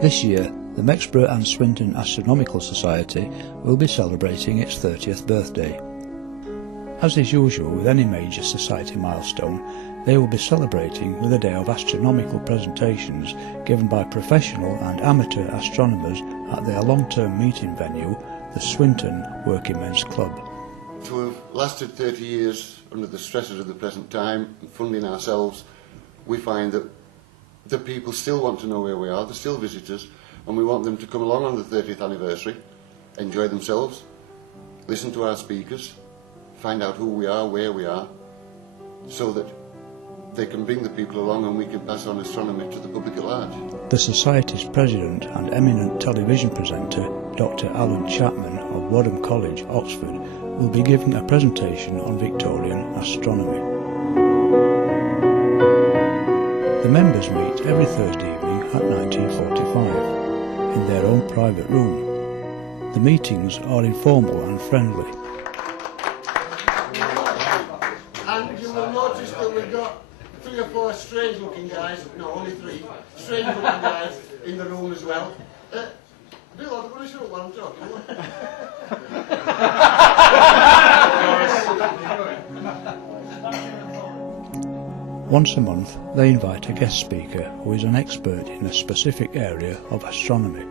This year, the Mexborough and Swinton Astronomical Society will be celebrating its 30th birthday. As is usual with any major society milestone, they will be celebrating with a day of astronomical presentations given by professional and amateur astronomers at their long-term meeting venue, the Swinton Working Men's Club. To have lasted 30 years under the stresses of the present time and funding ourselves, we find that the people still want to know where we are, they're still visitors, and we want them to come along on the 30th anniversary, enjoy themselves, listen to our speakers, find out who we are, where we are, so that they can bring the people along and we can pass on astronomy to the public at large. The Society's president and eminent television presenter, Dr. Alan Chapman of Wadham College, Oxford, will be giving a presentation on Victorian astronomy. The members meet every Thursday evening at 19:45 in their own private room. The meetings are informal and friendly. And you will notice that we've got 3 or 4 strange looking guys, no, only 3, strange looking guys in the room as well. Bill, I'm going to show what I'm talking about. Once a month, they invite a guest speaker who is an expert in a specific area of astronomy.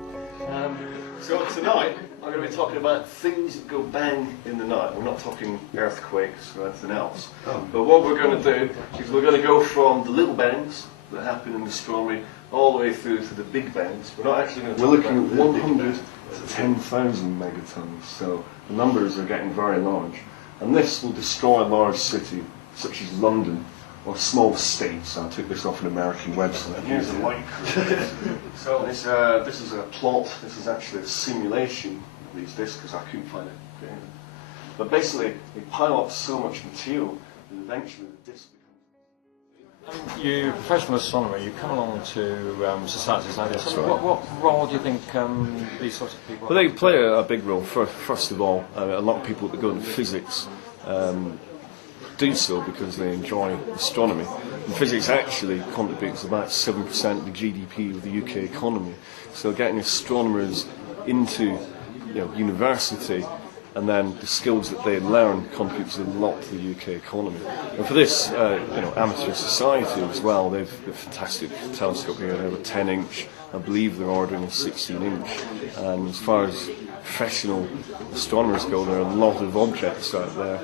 So tonight, I'm going to be talking about things that go bang in the night. We're not talking earthquakes or anything else. But what we're going to do is we're going to go from the little bangs that happen in astronomy all the way through to the big bangs. We're not actually going to. We're looking at 100 to 10,000 megatons. So the numbers are getting very large, and this will destroy a large city such as London, or small states. I took this off an American website. Here's a light crew. So this is a plot. This is actually a simulation of these discs because I couldn't find it. But basically, they pile up so much material that eventually the disc becomes. You're a professional astronomer. You come along to societies like this. So what role do you think these sorts of people? Well, they play a big role. First of all, a lot of people that go into physics. Do so because they enjoy astronomy. And physics actually contributes about 7% of the GDP of the UK economy. So getting astronomers into university and then the skills that they learn contributes a lot to the UK economy. And for this, amateur society as well, they've a fantastic telescope here. They have a 10-inch. I believe they're ordering a 16-inch. And as far as professional astronomers go, there are a lot of objects out there.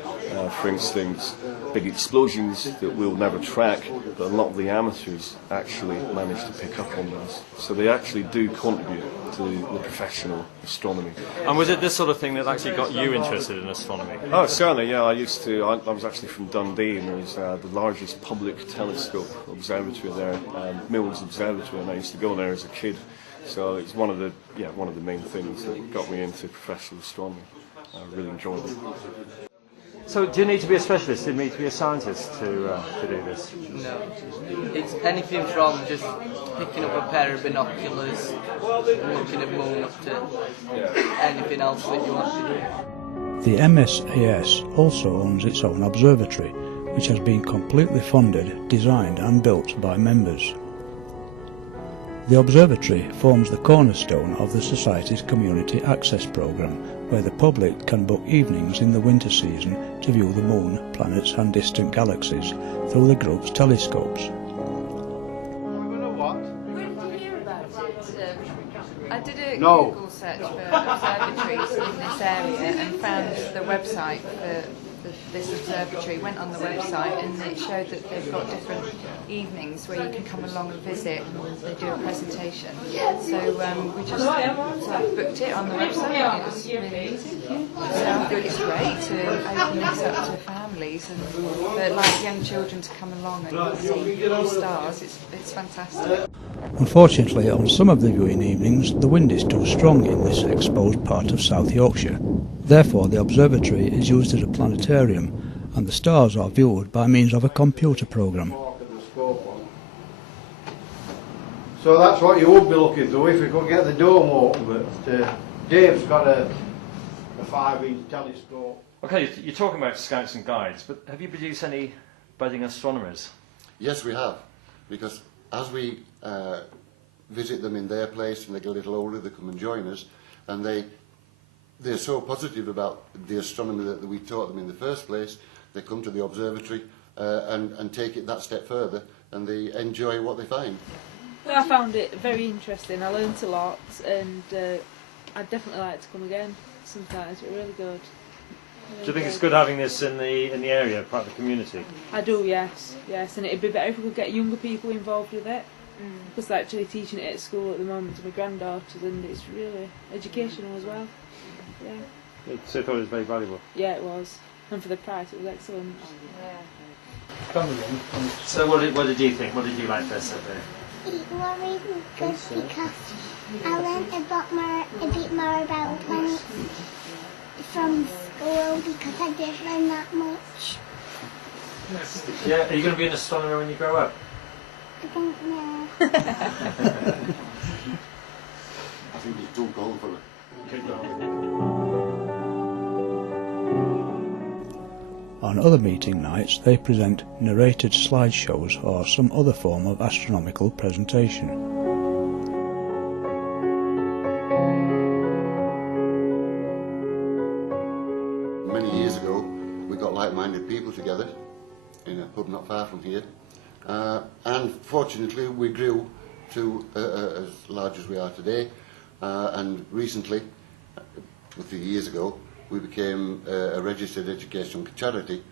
For instance, big explosions that we'll never track, but a lot of the amateurs actually manage to pick up on those. So they actually do contribute to the professional astronomy. And was it this sort of thing that actually got you interested in astronomy? Oh, certainly, yeah. I was actually from Dundee, and there's the largest public telescope observatory there, Mills Observatory, and I used to go there as a kid. So it's one of the main things that got me into professional astronomy. I really enjoyed it. So do you need to be a specialist? Do you need to be a scientist to do this? No. It's anything from just picking up a pair of binoculars and looking at moon up to anything else that you want to do. The MSAS also owns its own observatory, which has been completely funded, designed and built by members. The observatory forms the cornerstone of the Society's Community Access Programme, where the public can book evenings in the winter season to view the Moon, planets and distant galaxies through the group's telescopes. I did a Google search for observatories in this area and found the website for this observatory, went on the website and it showed that they've got different evenings where you can come along and visit and they do a presentation. So we just booked it on the website and it was really easy. So I think it's great to open this up to families and for young children to come along and see the stars. It's fantastic. Unfortunately, on some of the viewing evenings, the wind is too strong in this exposed part of South Yorkshire. Therefore, the observatory is used as a planetarium, and the stars are viewed by means of a computer programme. So that's what you would be looking to if you could get the dome open, but Dave's got a 5-inch telescope. Okay, you're talking about scouts and guides, but have you produced any budding astronomers? Yes, we have, because as we visit them in their place and they get a little older, they come and join us, and they're so positive about the astronomy that we taught them in the first place. They come to the observatory and take it that step further, and they enjoy what they find. I found it very interesting. I learnt a lot, and I'd definitely like to come again sometimes. It's really good. Do you think it's good having this in the area, part of the community? I do, yes, and it'd be better if we could get younger people involved with it. Because they're actually teaching it at school at the moment to my granddaughters, and it's really educational as well. Yeah. So you thought it was very valuable? Yeah, it was, and for the price, it was excellent. Yeah. So what did you think? What did you like best of it? It was really good because I learned a bit more about planets from school because I didn't learn that much. Yeah, are you going to be an astronomer when you grow up? I don't know. I think it's too cold for it. On other meeting nights, they present narrated slideshows or some other form of astronomical presentation. Many years ago, we got like-minded people together in a pub not far from here, and fortunately we grew to as large as we are today, and recently, a few years ago, we became a registered educational charity,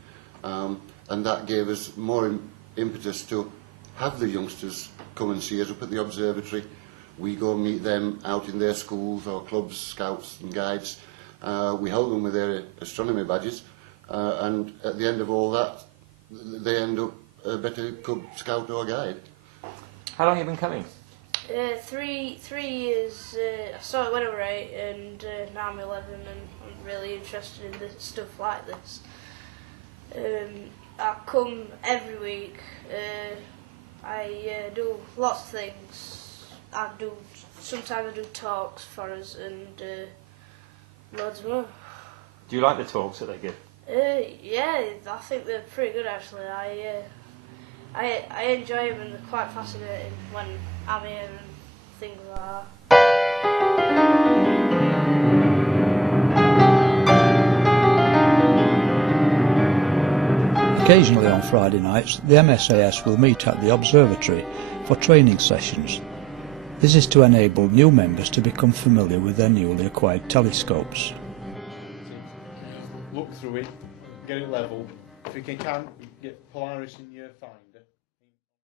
and that gave us more impetus to have the youngsters come and see us up at the observatory. We go and meet them out in their schools or clubs, scouts and guides. We help them with their astronomy badges, and at the end of all that, they end up a better Cub Scout or guide. How long have you been coming? 3 years. I started when I was 8, and now I'm 11, and I'm really interested in stuff like this. I come every week. I do lots of things. Sometimes I do talks for us and loads more. Do you like the talks that they give? Yeah, I think they're pretty good actually. I enjoy them and they're quite fascinating when I'm here and things like that. Occasionally on Friday nights, the MSAS will meet at the observatory for training sessions. This is to enable new members to become familiar with their newly acquired telescopes. Look through it, get it level. If you can get Polaris in your find.